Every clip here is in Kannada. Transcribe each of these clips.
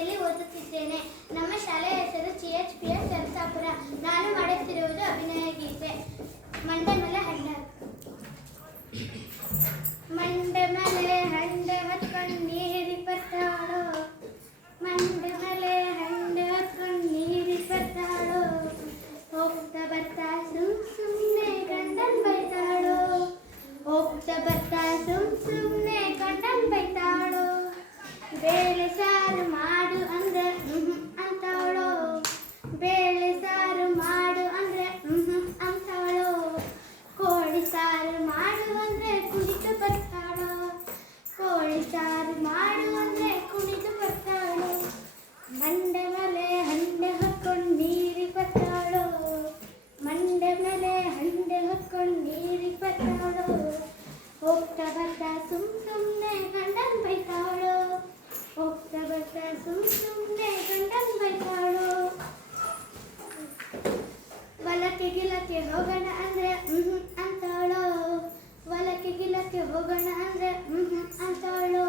ಶಾಲೆಯಲ್ಲಿ ಓದುತ್ತಿದ್ದೇನೆ. ನಮ್ಮ ಶಾಲೆಯ ಹೆಸರು CHPS ನರಸಾಪುರ. ನಾನು ಮಾಡುತ್ತಿರುವುದು ಅಭಿನಯ ಗೀತೆ. ಮಂಡೆ ಮೇಲೆ ಹಂಡ ಮಂಡೆ ಮೇಲೆ ಹಂಡೆ ಹೊತ್ಕೊಂಡು ನೀರಿ ಬರ್ತಾಳೋ, ಮಂಡೆ ಮೇಲೆ ಹಂಡೆ ಹೊತ್ಕೊಂಡು ನೀರಿ ಬರ್ತಾಳೋ, ಹೋಗ್ತಾ ಬರ್ತಾ ಸುಮ್ಮನೆ ಗಂಡನ್ ಬೈತಾಳೋ, ಹೋಗ್ತಾ ಬರ್ತಾ ಸುಮ್ಮನೆ ಗಂಡನ್ ಬೈತಾಳೋ, ಬೇಳೆ ಸಾರು ಮಾಡು ಅಂದ್ರೆ ಅಂತಾಳೋ, ಬೇಳೆ ಸಾರು ಮಾಡು ಅಂದ್ರೆ ಅಂತಾಳೋ, ಕೋಳಿ ಸಾರು ಮಾಡು ಅಂದ್ರೆ ಕುಣಿದು ಬರ್ತಾಳೋ, ಕೋಳಿ ಸಾರು ಮಾಡು ಅಂದ್ರೆ ಕುಣಿದು ಬರ್ತಾಳೋ, ಮಂಡೆ ಮೇಲೆ ಹಂಡೆ ಹೊತ್ಕೊಂಡು ನೀರಿ ಬರ್ತಾಳೋ, ಮಂಡೆ ಮೇಲೆ ಹಂಡೆ ಹೊತ್ಕೊಂಡು ನೀರಿ ಬರ್ತಾಳೋ, ಹೋಗ್ತಾ ಬರ್ತಾ ಸುಮ್ಮನೆ ಗಂಡನ್ ಬೈತಾಳೋ, ಹೋಗ್ತಾ ಬರ್ತಾ ಸುಮ್ಮನೆ ಗಂಡನ್ ಬೈತಾಳೋ, ಹೊಲಕ್ಕೆ ಗಿಲಕ್ಕೆ ಹೋಗೋಣ ಅಂದ್ರೆ ಅಂತಾಳೋ, ಹೊಲಕ್ಕೆ ಗಿಲಕ್ಕೆ ಹೋಗೋಣ ಅಂದ್ರೆ ಅಂತಾಳೋ,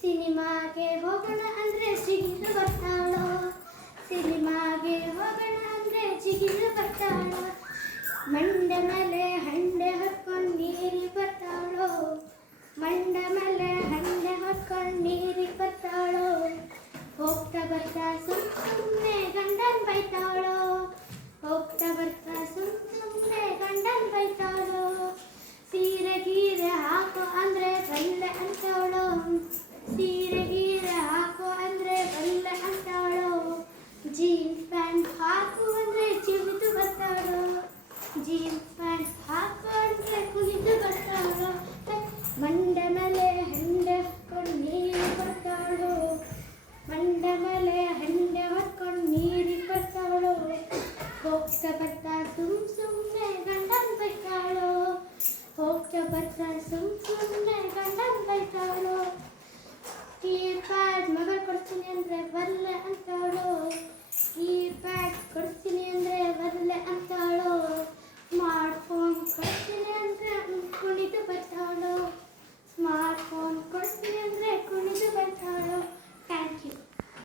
ಸಿನಿಮಾಗೆ ಹೋಗೋಣ ಅಂದ್ರೆ ಜಿಗಿದು ಬರ್ತಾಳೋ, ಸಿನಿಮಾಗೆ ಹೋಗೋಣ ಅಂದ್ರೆ ಜಿಗಿದು ಬರ್ತಾಳೋ, ಮಂಡೆ ಮೇಲೆ ಹಂಡೆ ಹೊತ್ಕೊಂಡು ನೀರಿ ಬರ್ತಾಳೋ, ಮಂಡೆ ಮೇಲೆ ಹಂಡೆ ಹೊತ್ಕೊಂಡು ನೀರಿ ಬರ್ತಾಳೋ, ಹೋಗ್ತಾ ಬರ್ತಾ ಸುಮ್ಮನೆ ಗಂಡನ್ ಬೈತಾಳೋ, ಹೋಗ್ತಾ ಬರ್ತಾ ಸುಮ್ಮನೆ ಗಂಡನ್ ಬೈತಾಳೋ, ಸೀರೆ ಗೀರೆ ಹಾಕೋ ಅಂದ್ರೆ ಬಲ್ಲೆ ಅಂತಾಳೋ, ಸೀರೆ ಗೀರೆ ಹಾಕೋ ಅಂದ್ರೆ ಬಲ್ಲೆ ಅಂತಾಳೋ, ಜೀನ್ಸ್ ಪ್ಯಾಂಟ್ ಹಾಕು ಅಂದ್ರೆ ಜಿಗಿದು ಬರ್ತಾಳೋ, ಜೀನ್ಸ್ ಪ್ಯಾಂಟ್ ಹಾಕೋ ಅಂದ್ರೆ ಕುಣಿದು ಬರ್ತಾಳೋ, ಮಂಡೆ ಮೇಲೆ ಹಂಡೆ ಹೊತ್ಕೊಂಡು ನೀರಿ ಬರ್ತಾಳೋ, ಮಂಡೆ ಮೇಲೆ ಹಂಡೆ ಹೊತ್ಕೊಂಡು ನೀರಿ ಬರ್ತಾಳೋ, ಹೋಗ್ತಾ ಬರ್ತಾ ಸುಮ್ಮನೆ ಗಂಡನ್ ಬೈತಾಳೋ, ಹೋಗ್ತಾ ಬರ್ತಾ ಸುಮ್ಮನೆ ಗಂಡನ್ ಬೈತಾಳೋ, ಕೀಪ್ಯಾಡ್ ಮೊಬೈಲ್ ಕೊಡ್ತೀನಿ ಅಂದ್ರೆ ಬಲ್ಲೆ ಅಂತಾಳೋ, ಕೀಪ್ಯಾಡ್ ಕೊಡ್ತೀನಿ